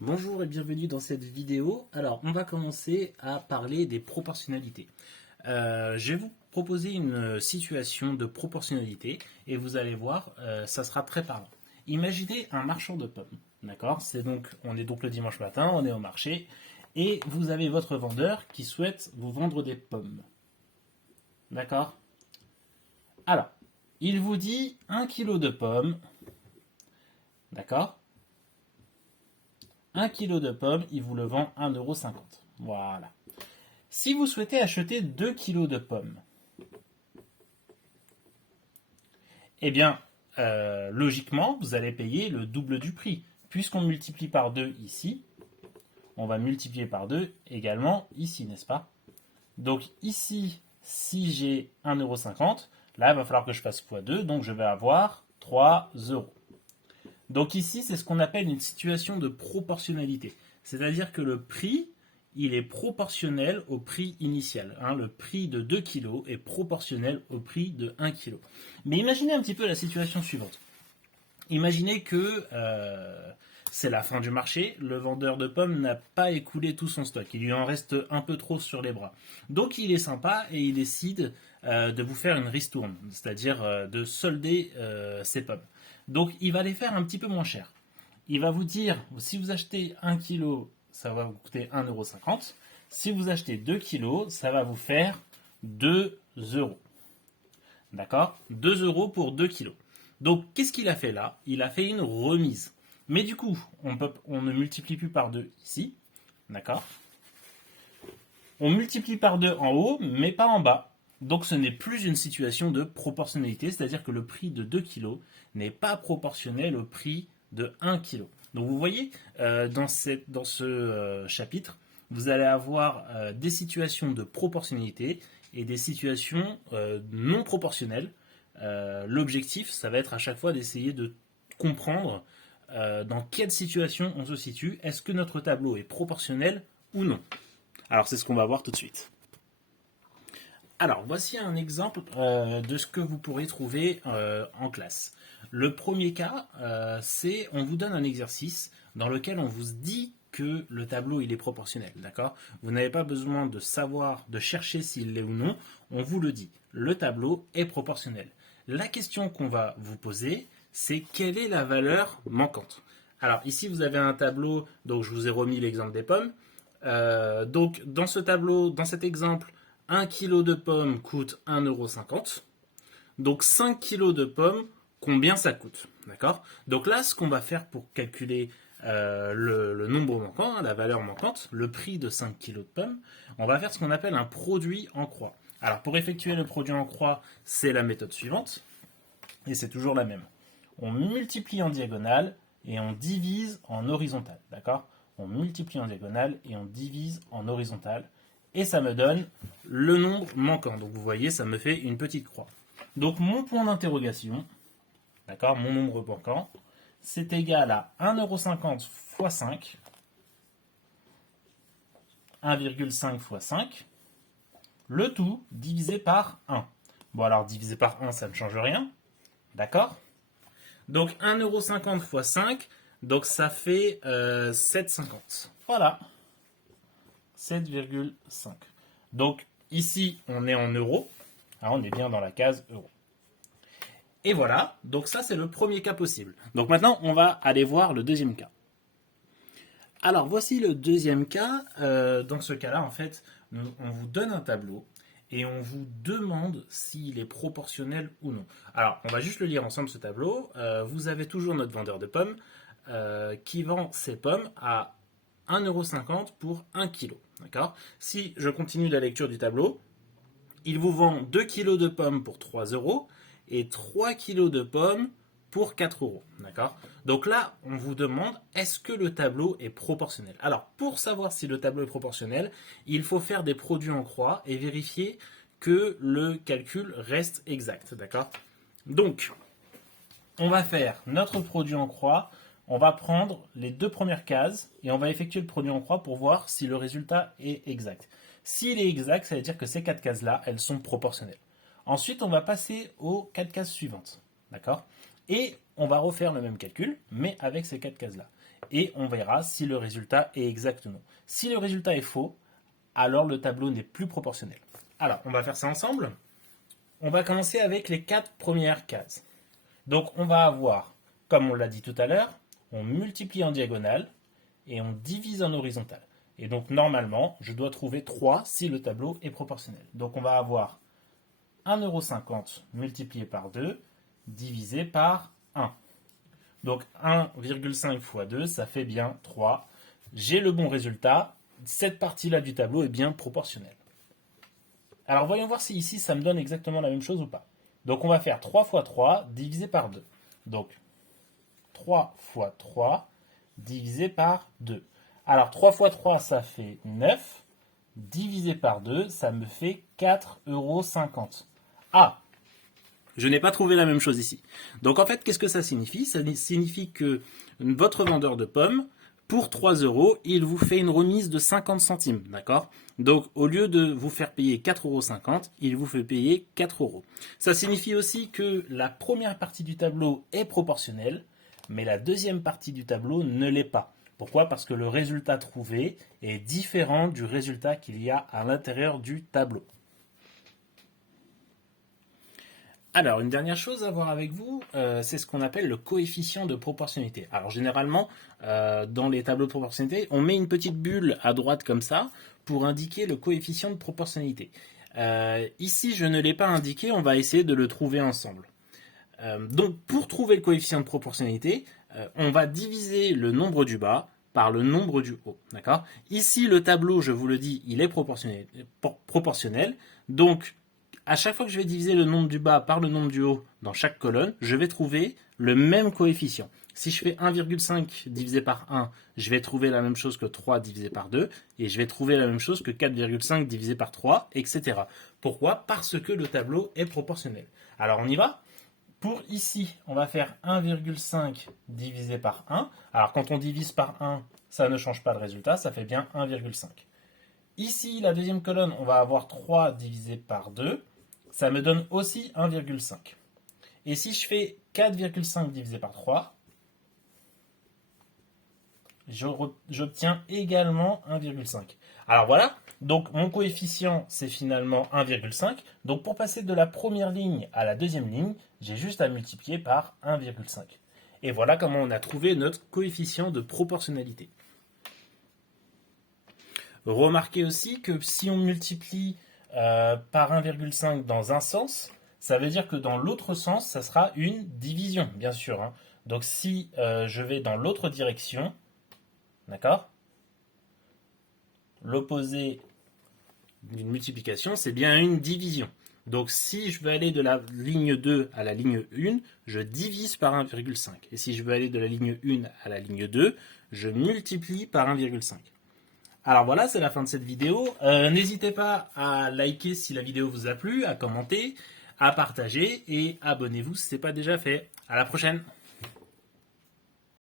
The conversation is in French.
Bonjour et bienvenue dans cette vidéo. Alors, on va commencer à parler des proportionnalités. Je vais vous proposer une situation de proportionnalité et vous allez voir, ça sera très parlant. Imaginez un marchand de pommes, d'accord? On est donc le dimanche matin, on est au marché et vous avez votre vendeur qui souhaite vous vendre des pommes, d'accord? Alors, il vous dit 1 kg de pommes, d'accord? 1 kg de pommes, il vous le vend 1,50 €. Voilà. Si vous souhaitez acheter 2 kilos de pommes, eh bien, logiquement, vous allez payer le double du prix. Puisqu'on multiplie par 2 ici, on va multiplier par 2 également ici, n'est-ce pas? Donc ici, si j'ai 1,50 €, là, il va falloir que je fasse x2, donc je vais avoir 3 euros. Donc ici, c'est ce qu'on appelle une situation de proportionnalité. C'est-à-dire que le prix, il est proportionnel au prix initial. Le prix de 2 kg est proportionnel au prix de 1 kg. Mais imaginez un petit peu la situation suivante. Imaginez que c'est la fin du marché, le vendeur de pommes n'a pas écoulé tout son stock, il lui en reste un peu trop sur les bras. Donc il est sympa et il décide de vous faire une ristourne, c'est-à-dire de solder ses pommes. Donc il va les faire un petit peu moins cher. Il va vous dire, si vous achetez 1 kg, ça va vous coûter 1,50 €. Si vous achetez 2 kg, ça va vous faire 2 euros. D'accord? 2 euros pour 2 kilos. Donc, qu'est-ce qu'il a fait là? Il a fait une remise. Mais du coup, on ne multiplie plus par 2 ici. D'accord? On multiplie par 2 en haut, mais pas en bas. Donc, ce n'est plus une situation de proportionnalité, c'est-à-dire que le prix de 2 kilos n'est pas proportionnel au prix de 1 kg. Donc, vous voyez, dans ce chapitre, vous allez avoir des situations de proportionnalité et des situations non proportionnelles. L'objectif, ça va être à chaque fois d'essayer de comprendre dans quelle situation on se situe. Est-ce que notre tableau est proportionnel ou non? Alors, c'est ce qu'on va voir tout de suite. Alors, voici un exemple de ce que vous pourrez trouver en classe. Le premier cas, c'est on vous donne un exercice dans lequel on vous dit que le tableau il est proportionnel, d'accord? Vous n'avez pas besoin de savoir, de chercher s'il l'est ou non, on vous le dit. Le tableau est proportionnel. La question qu'on va vous poser, c'est quelle est la valeur manquante? Alors ici vous avez un tableau, donc je vous ai remis l'exemple des pommes. Donc dans ce tableau, dans cet exemple, 1 kg de pommes coûte 1,50 €. Donc 5 kg de pommes, combien ça coûte? D'accord? Donc là, ce qu'on va faire pour calculer le nombre manquant, la valeur manquante, le prix de 5 kg de pommes, on va faire ce qu'on appelle un produit en croix. Alors pour effectuer le produit en croix, c'est la méthode suivante, et c'est toujours la même. On multiplie en diagonale et on divise en horizontal. D'accord? On multiplie en diagonale et on divise en horizontal. Et ça me donne le nombre manquant. Donc vous voyez, ça me fait une petite croix. Donc mon point d'interrogation, d'accord, mon nombre manquant, c'est égal à 1,50 € fois 5, 1,5 fois 5, le tout divisé par 1. Bon alors divisé par 1, ça ne change rien, d'accord? Donc 1,50 € fois 5, donc ça fait 7,50. Voilà, 7,5. Donc ici, on est en euros. Alors, on est bien dans la case euros. Et voilà, donc ça c'est le premier cas possible. Donc maintenant, on va aller voir le deuxième cas. Alors voici le deuxième cas. Dans ce cas-là, en fait, on vous donne un tableau et on vous demande s'il est proportionnel ou non. Alors, on va juste le lire ensemble ce tableau. Vous avez toujours notre vendeur de pommes qui vend ses pommes à 1,50 € pour 1 kg. D'accord? Si je continue la lecture du tableau, il vous vend 2 kg de pommes pour 3 euros et 3 kg de pommes pour 4 euros. D'accord? Donc là, on vous demande est-ce que le tableau est proportionnel? Alors, pour savoir si le tableau est proportionnel, il faut faire des produits en croix et vérifier que le calcul reste exact. D'accord? Donc, on va faire notre produit en croix. On va prendre les deux premières cases et on va effectuer le produit en croix pour voir si le résultat est exact. S'il est exact, ça veut dire que ces quatre cases-là, elles sont proportionnelles. Ensuite, on va passer aux quatre cases suivantes. D'accord? Et on va refaire le même calcul, mais avec ces quatre cases-là. et on verra si le résultat est exact ou non. Si le résultat est faux, alors le tableau n'est plus proportionnel. Alors, on va faire ça ensemble. On va commencer avec les 4 premières cases. Donc, on va avoir, comme on l'a dit tout à l'heure, on multiplie en diagonale et on divise en horizontal. Et donc, normalement, je dois trouver 3 si le tableau est proportionnel. Donc, on va avoir 1,50 € multiplié par 2 divisé par 1. Donc 1,5 fois 2, ça fait bien 3. J'ai le bon résultat. Cette partie-là du tableau est bien proportionnelle. Alors voyons voir si ici ça me donne exactement la même chose ou pas. Donc on va faire 3 fois 3 divisé par 2. Donc 3 fois 3 divisé par 2. Alors 3 fois 3 ça fait 9. Divisé par 2, ça me fait 4,50 €. Ah, je n'ai pas trouvé la même chose ici. Donc en fait, qu'est-ce que ça signifie? Ça signifie que votre vendeur de pommes, pour 3 €, il vous fait une remise de 50 centimes. D'accord? Donc au lieu de vous faire payer 4,50 €, il vous fait payer 4 €. Ça signifie aussi que la première partie du tableau est proportionnelle, mais la deuxième partie du tableau ne l'est pas. Pourquoi? Parce que le résultat trouvé est différent du résultat qu'il y a à l'intérieur du tableau. Alors, une dernière chose à voir avec vous, c'est ce qu'on appelle le coefficient de proportionnalité. Alors, généralement, dans les tableaux de proportionnalité, on met une petite bulle à droite comme ça pour indiquer le coefficient de proportionnalité. Ici, je ne l'ai pas indiqué, on va essayer de le trouver ensemble. Donc, pour trouver le coefficient de proportionnalité, on va diviser le nombre du bas par le nombre du haut. D'accord? Ici, le tableau, je vous le dis, il est proportionnel. Donc, à chaque fois que je vais diviser le nombre du bas par le nombre du haut dans chaque colonne, je vais trouver le même coefficient. Si je fais 1,5 divisé par 1, je vais trouver la même chose que 3 divisé par 2, et je vais trouver la même chose que 4,5 divisé par 3, etc. Pourquoi? Parce que le tableau est proportionnel. Alors on y va? Pour ici, on va faire 1,5 divisé par 1. Alors quand on divise par 1, ça ne change pas de résultat, ça fait bien 1,5. Ici, la deuxième colonne, on va avoir 3 divisé par 2. Ça me donne aussi 1,5. Et si je fais 4,5 divisé par 3, j'obtiens également 1,5. Alors voilà, donc mon coefficient, c'est finalement 1,5. Donc pour passer de la première ligne à la deuxième ligne, j'ai juste à multiplier par 1,5. Et voilà comment on a trouvé notre coefficient de proportionnalité. Remarquez aussi que si on multiplie par 1,5 dans un sens, ça veut dire que dans l'autre sens, ça sera une division, bien sûr. Hein. Donc si je vais dans l'autre direction, d'accord? L'opposé d'une multiplication, c'est bien une division. Donc si je veux aller de la ligne 2 à la ligne 1, je divise par 1,5. Et si je veux aller de la ligne 1 à la ligne 2, je multiplie par 1,5. Alors voilà, c'est la fin de cette vidéo. N'hésitez pas à liker si la vidéo vous a plu, à commenter, à partager et abonnez-vous si ce n'est pas déjà fait. À la prochaine!